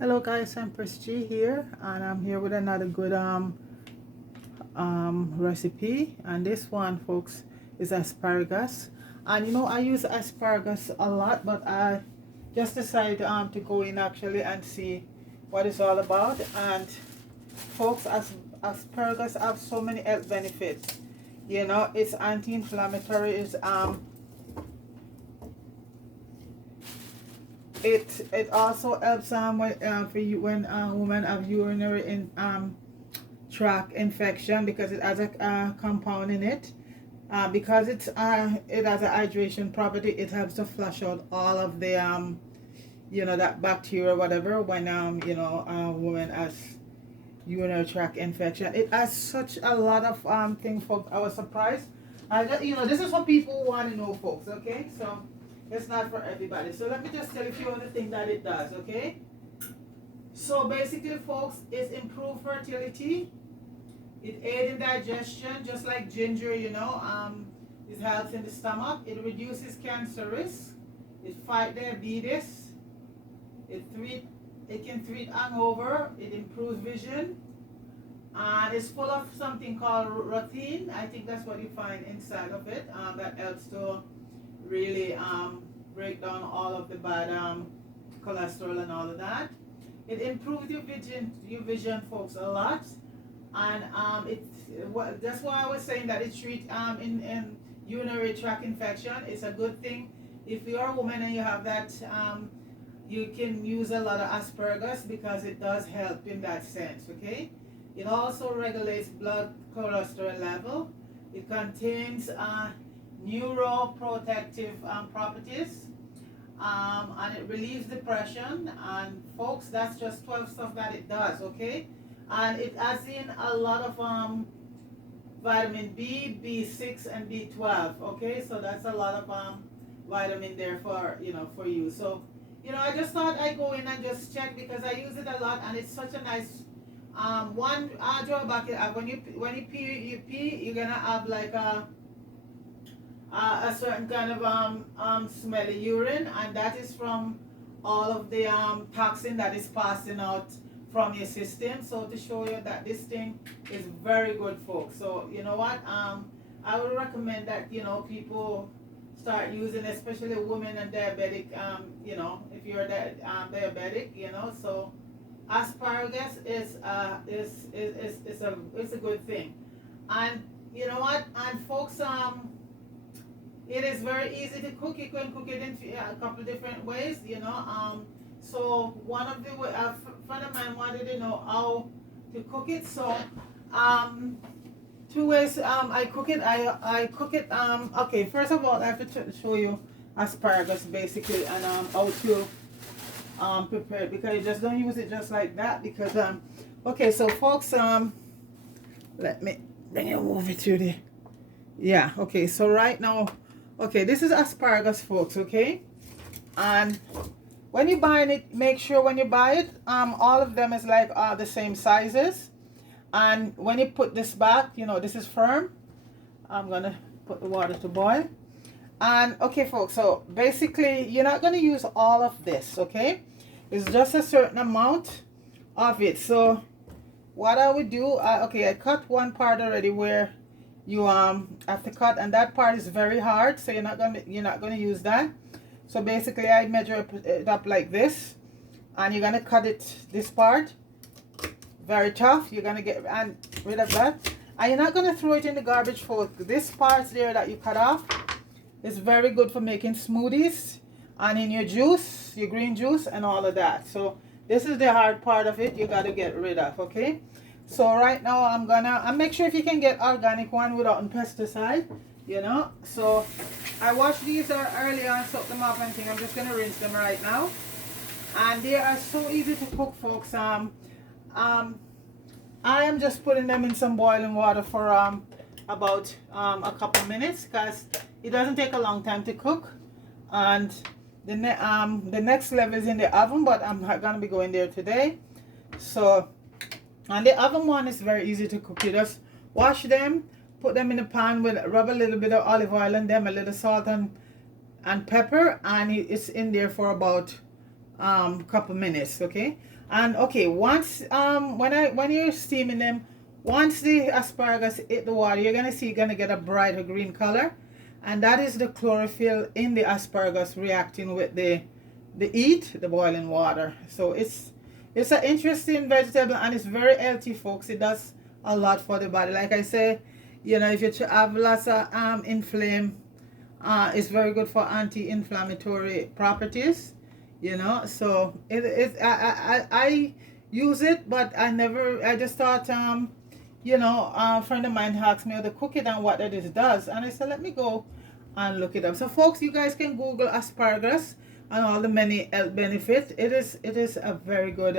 Hello guys, I'm Press G here, and I'm here with another good recipe. And this one, folks, is asparagus. And I use asparagus a lot, but I just decided to go in actually and see what it's all about. And folks, asparagus have so many health benefits. It's anti-inflammatory. It also helps for you when women have urinary tract infection, because it has a compound in it. Because it has a hydration property, it helps to flush out all of the that bacteria or whatever when a woman has urinary tract infection. It has such a lot of things. For I was surprised. This is what people want to know, folks. Okay, so it's not for everybody. So let me just tell you a few other things that it does. Okay, so basically, folks, it's improved fertility. It aids in digestion, just like ginger. It helps in the stomach. It reduces cancer risk. It fights diabetes. It can treat hangover. It improves vision. And it's full of something called rutin. I think that's what you find inside of it. That helps to really break down all of the bad cholesterol and all of that. It improves your vision, folks, a lot. And that's why I was saying that it treats in urinary tract infection. It's a good thing. If you're a woman and you have that, you can use a lot of asparagus because it does help in that sense. Okay. It also regulates blood cholesterol level. It contains neuroprotective properties, and it relieves depression. And folks, that's just 12 stuff that it does. Okay, and it adds in a lot of vitamin B, B6, and B12. Okay, so that's a lot of vitamin there for you. So I just thought I'd go in and just check because I use it a lot, and it's such a nice one drawback. When you pee, you're gonna have like a certain kind of smelly urine, and that is from all of the toxin that is passing out from your system. So to show you that this thing is very good, folks. So you know what, I would recommend that people start using, especially women and diabetic. If you're diabetic, so asparagus is a good thing. And you know what, and folks, it is very easy to cook. You can cook it in a couple different ways, so one of the friend of mine wanted to know how to cook it. So two ways I cook it. I cook it. Okay, first of all, I have to show you asparagus basically, and how to prepare it, because you just don't use it just like that. Because okay, so folks, let me bring it over to the, yeah, okay, so right now, okay, this is asparagus, folks. Okay, and when you buy it, make sure when you buy it, all of them is like the same sizes. And when you put this back, this is firm. I'm gonna put the water to boil. And okay, folks, so basically you're not gonna use all of this. Okay, it's just a certain amount of it. So what I would do, okay, I cut one part already where you have to cut, and that part is very hard, so you're not gonna use that. So basically I measure it up like this, and you're gonna cut it, this part, very tough. You're gonna get rid of that, and you're not gonna throw it in the garbage, for this part there that you cut off is very good for making smoothies and in your juice, your green juice and all of that. So this is the hard part of it, you got to get rid of. Okay, so right now I'm gonna make sure if you can get organic one without pesticide. So I washed these earlier and soaked them up and thing. I'm just gonna rinse them right now, and they are so easy to cook, folks. I am just putting them in some boiling water for about a couple minutes, because it doesn't take a long time to cook. And the next level is in the oven, but I'm not gonna be going there today. So, and the oven one is very easy to cook. You just wash them, put them in a pan with, rub a little bit of olive oil on them, a little salt and pepper, and it's in there for about couple minutes, okay? And okay, once when you're steaming them, once the asparagus hit the water, you're gonna see you're gonna get a brighter green color, and that is the chlorophyll in the asparagus reacting with the heat, the boiling water. So it's an interesting vegetable, and it's very healthy, folks. It does a lot for the body. Like I say, you know, if you have lots of inflame, it's very good for anti-inflammatory properties, you know. So I use it, but I just thought, you know, a friend of mine asked me how to cook it and what that is does, and I said let me go and look it up. So folks, you guys can Google asparagus and all the many health benefits. It is a very good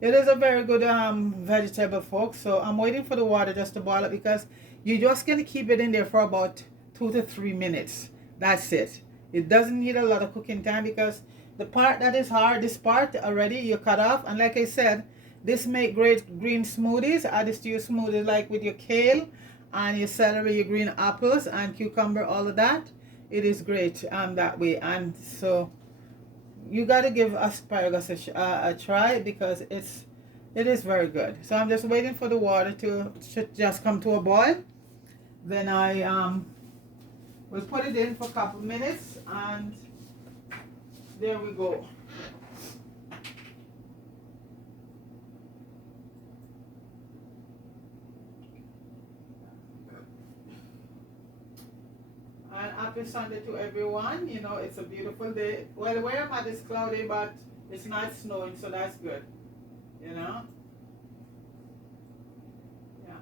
vegetable, folks. So I'm waiting for the water just to boil up, because you're just gonna keep it in there for about 2 to 3 minutes. That's it. It doesn't need a lot of cooking time, because the part that is hard, this part already you cut off. And like I said, this make great green smoothies. Add this to your smoothies, like with your kale and your celery, your green apples and cucumber, all of that. It is great that way. And so you got to give asparagus a try, because it is very good. So I'm just waiting for the water to just come to a boil. Then I will put it in for a couple minutes, and there we go. And happy Sunday to everyone. You know, it's a beautiful day. Well, where I'm at is cloudy, but it's not snowing, so that's good. You know? Yeah.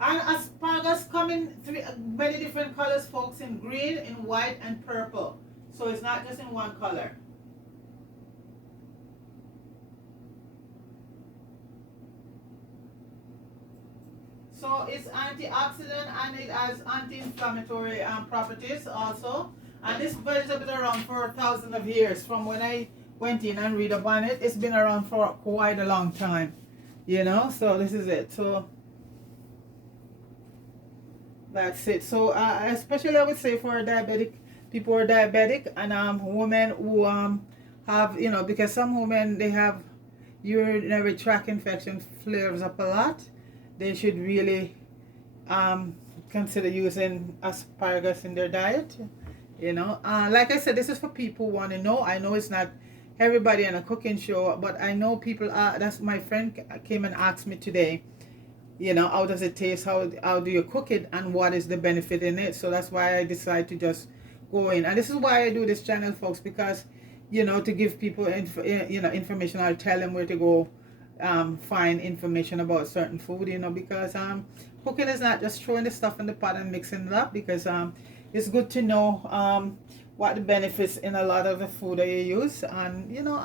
And asparagus come in many different colors, folks, in green, in white, and purple. So it's not just in one color. So it's antioxidant, and it has anti-inflammatory properties also. And this vegetable is around for thousands of years. From when I went in and read up on it, it's been around for quite a long time. You know, so this is it. So that's it. So especially I would say for diabetic people who are diabetic, and women who have, you know, because some women, they have urinary tract infection flares up a lot. They should really consider using asparagus in their diet. You know, like I said, this is for people who want to know. I know it's not everybody on a cooking show, but I know people. That's my friend came and asked me today, you know, how does it taste, how do you cook it, and what is the benefit in it. So that's why I decided to just go in, and this is why I do this channel, folks, because, you know, to give people information. I'll tell them where to go find information about certain food, you know, because cooking is not just throwing the stuff in the pot and mixing it up, because it's good to know what the benefits in a lot of the food that you use. And you know,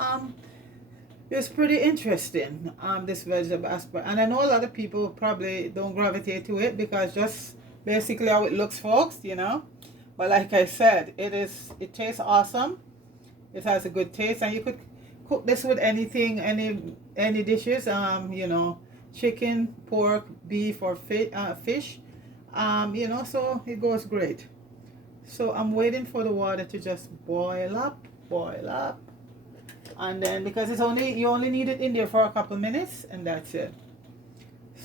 it's pretty interesting, this vegetable asparagus. And I know a lot of people probably don't gravitate to it because just basically how it looks, folks, you know. But like I said, it tastes awesome. It has a good taste, and you could cook this with anything, any dishes, you know, chicken, pork, beef, or fish, you know, so it goes great. So I'm waiting for the water to just boil up, and then, because you only need it in there for a couple minutes, and that's it.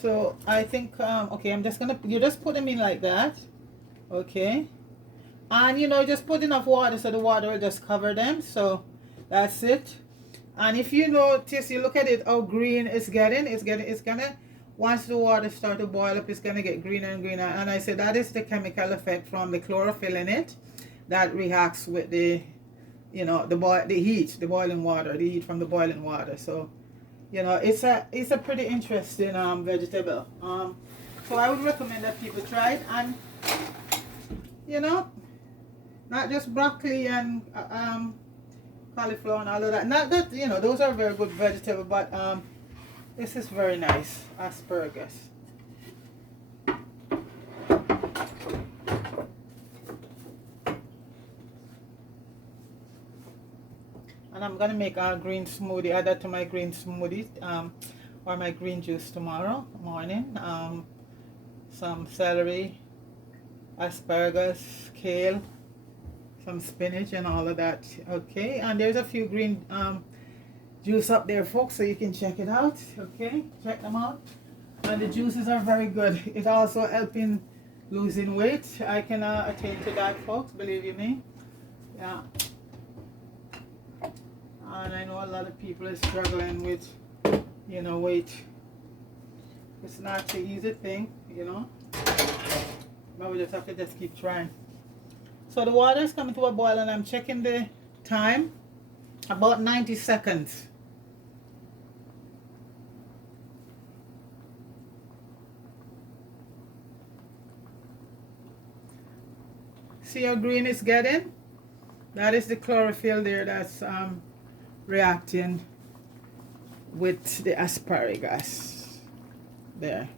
So I think okay, you just put them in like that, okay, and you know, just put enough water so the water will just cover them. So that's it. And if you notice, you look at it, how green it's gonna, once the water start to boil up, it's gonna get greener and greener. And I said that is the chemical effect from the chlorophyll in it that reacts with the, you know, the boiling water, the heat from the boiling water. So, you know, it's a pretty interesting vegetable. So I would recommend that people try it, and you know, not just broccoli and cauliflower and all of that. Not that, you know, those are very good vegetables, but this is very nice, asparagus. And I'm gonna make a green smoothie, add that to my green smoothie, or my green juice tomorrow morning. Some celery, asparagus, kale, some spinach and all of that. Okay, and there's a few green juice up there, folks, so you can check it out. Okay, check them out. And the juices are very good. It's also helping losing weight. I can attend to that, folks, believe you me. Yeah. And I know a lot of people are struggling with, you know, weight. It's not an easy thing, you know. But we just have to just keep trying. So the water is coming to a boil and I'm checking the time. About 90 seconds. See how green it's getting? That is the chlorophyll there that's reacting with the asparagus. There.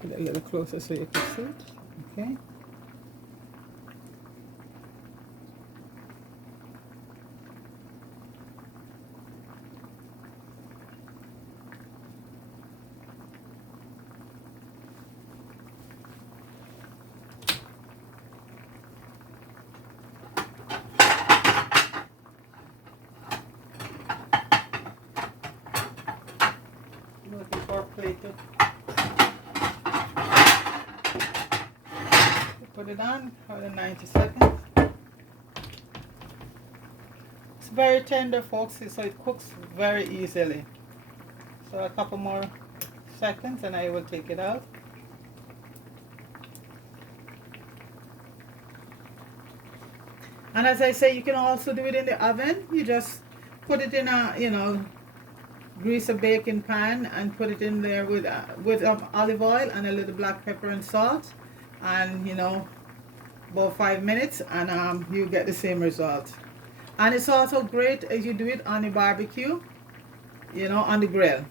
Put it a little closer so you can see it. Okay. Looking for a plate. Put it on for the 90 seconds. It's very tender, folks, so it cooks very easily. So a couple more seconds and I will take it out. And as I say, you can also do it in the oven. You just put it in a, you know, grease a baking pan and put it in there with olive oil and a little black pepper and salt. And you know, about 5 minutes and you get the same result. And it's also great as you do it on the barbecue, you know, on the grill.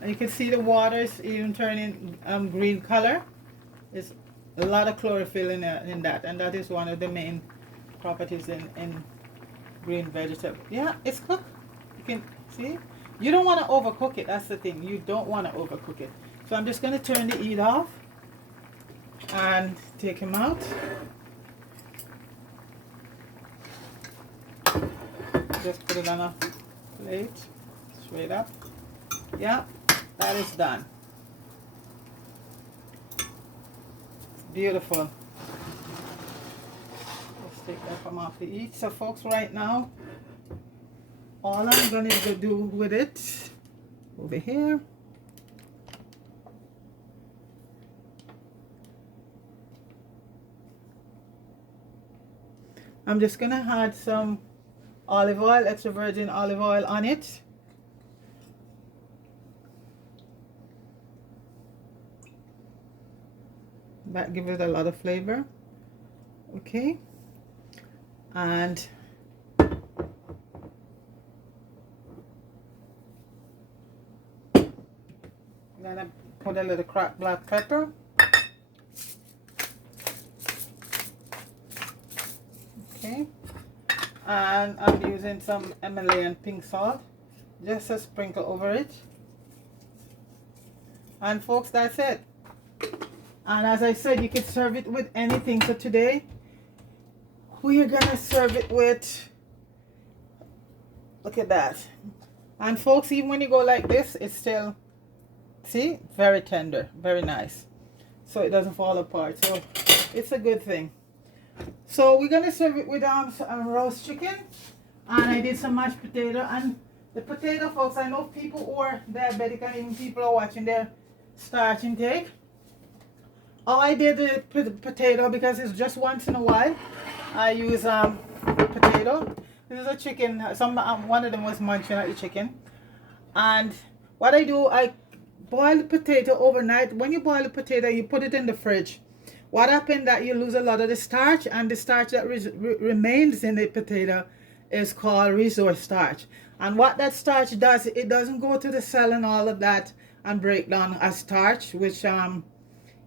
And you can see the water is even turning green color. It's a lot of chlorophyll in that, and that is one of the main properties in green vegetable. Yeah, it's cooked. You can see. You don't want to overcook it. That's the thing. You don't want to overcook it. So I'm just going to turn the heat off and take him out. Just put it on a plate, straight up. Yeah, that is done. Beautiful. Let's take that from off the heat. So folks, right now, all I'm going to do with it over here, I'm just going to add some olive oil, extra virgin olive oil on it. That gives it a lot of flavor. Okay, and I'm gonna put a little cracked black pepper. Okay, and I'm using some Himalayan pink salt, just a sprinkle over it. And folks, that's it. And as I said, you can serve it with anything. So today, we are gonna serve it with, look at that. And folks, even when you go like this, it's still, see, very tender, very nice. So it doesn't fall apart. So it's a good thing. So we're gonna serve it with roast chicken. And I did some mashed potato. And the potato, folks, I know people who are diabetic and even people are watching their starch intake. All I did the potato, because it's just once in a while I use potato. This is a chicken. One of them was munching at the chicken. And what I do, I boil the potato overnight. When you boil the potato, you put it in the fridge. What happens that you lose a lot of the starch, and the starch that remains in the potato is called resource starch. And what that starch does, it doesn't go to the cell and all of that and break down as starch, which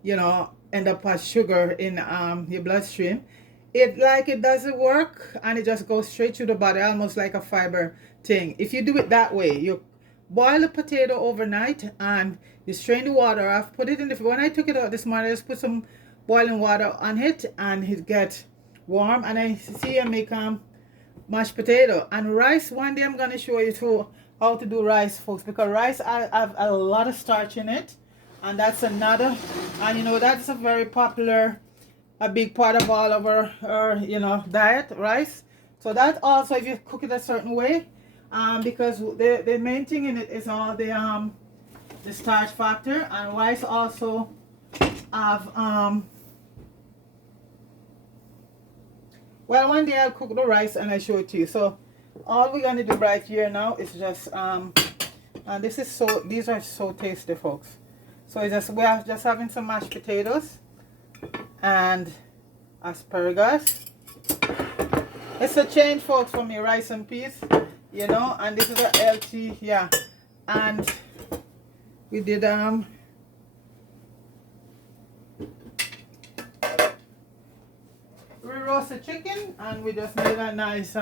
you know, end up as sugar in your bloodstream. It doesn't work, and it just goes straight to the body, almost like a fiber thing. If you do it that way, you boil the potato overnight and you strain the water. I've put it in the, when I took it out this morning, I just put some boiling water on it and it get warm, and I see I make mashed potato and rice. One day I'm gonna show you too how to do rice, folks, because rice I have a lot of starch in it, and that's another, and you know that's a very popular, a big part of all of our you know, diet, rice. So that also, if you cook it a certain way, because the main thing in it is all the starch factor, and rice also have well, one day I'll cook the rice and I'll show it to you. So all we're gonna do right here now is just and this is so, these are so tasty, folks. So it's just, we are just having some mashed potatoes and asparagus. It's a change, folks, for me, rice and peas, you know, and this is a healthy, yeah. And we did we roasted chicken, and we just made a nice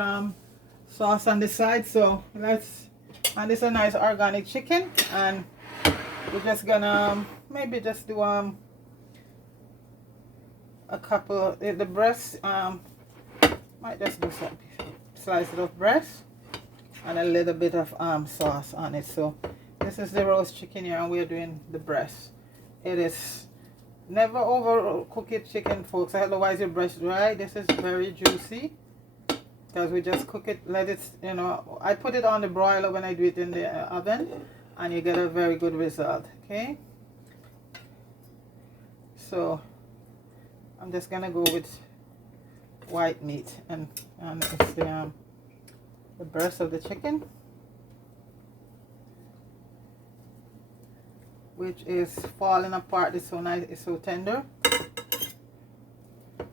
sauce on the side. So let's, and this is a nice organic chicken, and we're just gonna maybe just do a couple the breast, might just do some slice it of breast and a little bit of sauce on it. So this is the roast chicken here, and we're doing the breast. It is, never overcook it chicken, folks, otherwise your breast dry. This is very juicy because we just cook it, let it, you know, I put it on the broiler when I do it in the oven, and you get a very good result. Okay, so I'm just gonna go with white meat, and it's the breast of the chicken, which is falling apart. It's so nice, it's so tender.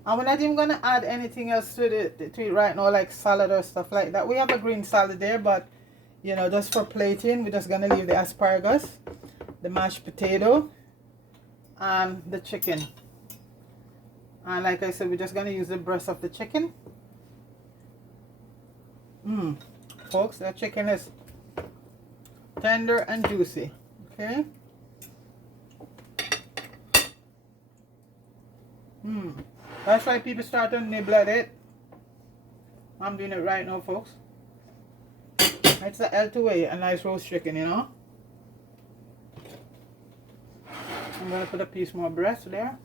And we're not even gonna add anything else to it right now, like salad or stuff like that. We have a green salad there, but you know, just for plating, we're just gonna leave the asparagus, the mashed potato, and the chicken. And like I said, we're just gonna use the breast of the chicken. Folks, that chicken is tender and juicy. Okay. That's why people start to nibble at it. I'm doing it right now, folks. It's a healthy way, a nice roast chicken, you know. I'm gonna put a piece more breast there.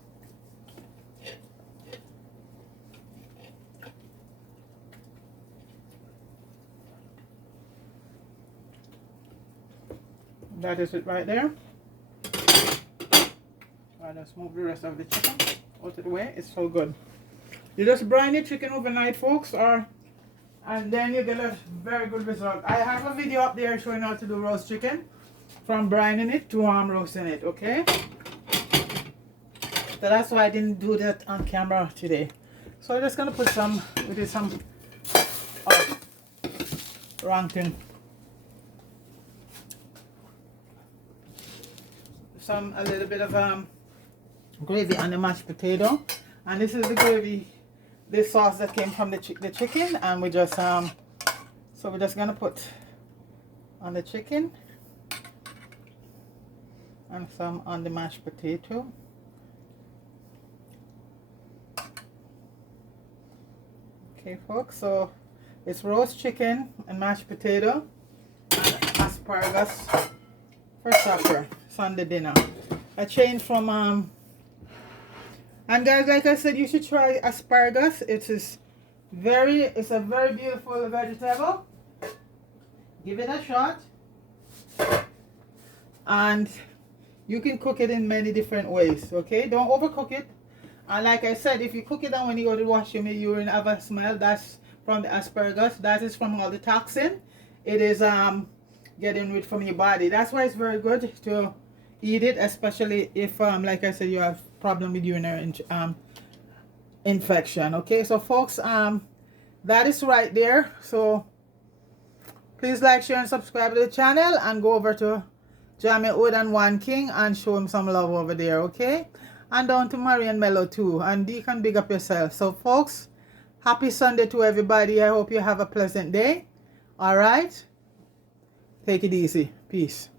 That is it right there. I'll just move the rest of the chicken out of the way. It's so good. You just brine your chicken overnight, folks, and then you get a very good result. I have a video up there showing how to do roast chicken, from brining it to roasting it. Okay, so that's why I didn't do that on camera today. So I'm just gonna put some, we did some wrong thing, a little bit of gravy on the mashed potato, and this is the gravy, this sauce that came from the chicken, and we just so we're just gonna put on the chicken and some on the mashed potato. Okay, folks, so it's roast chicken and mashed potato and asparagus for supper, Sunday dinner. I changed from and guys, like I said, you should try asparagus. It's a very beautiful vegetable. Give it a shot, and you can cook it in many different ways. Okay, don't overcook it. And like I said, if you cook it and when you go to the washroom, your urine have a smell, that's from the asparagus. That is from all the toxin. It is getting rid from your body. That's why it's very good to eat it, especially if like I said, you have problem with urinary infection. Okay, so folks, that is right there. So please like, share, and subscribe to the channel, and go over to Jamie Wood and One King and show him some love over there. Okay, And down to Marion Mello too. And Deacon, big up yourself. So folks, happy Sunday to everybody. I hope you have a pleasant day. All right. Take it easy. Peace.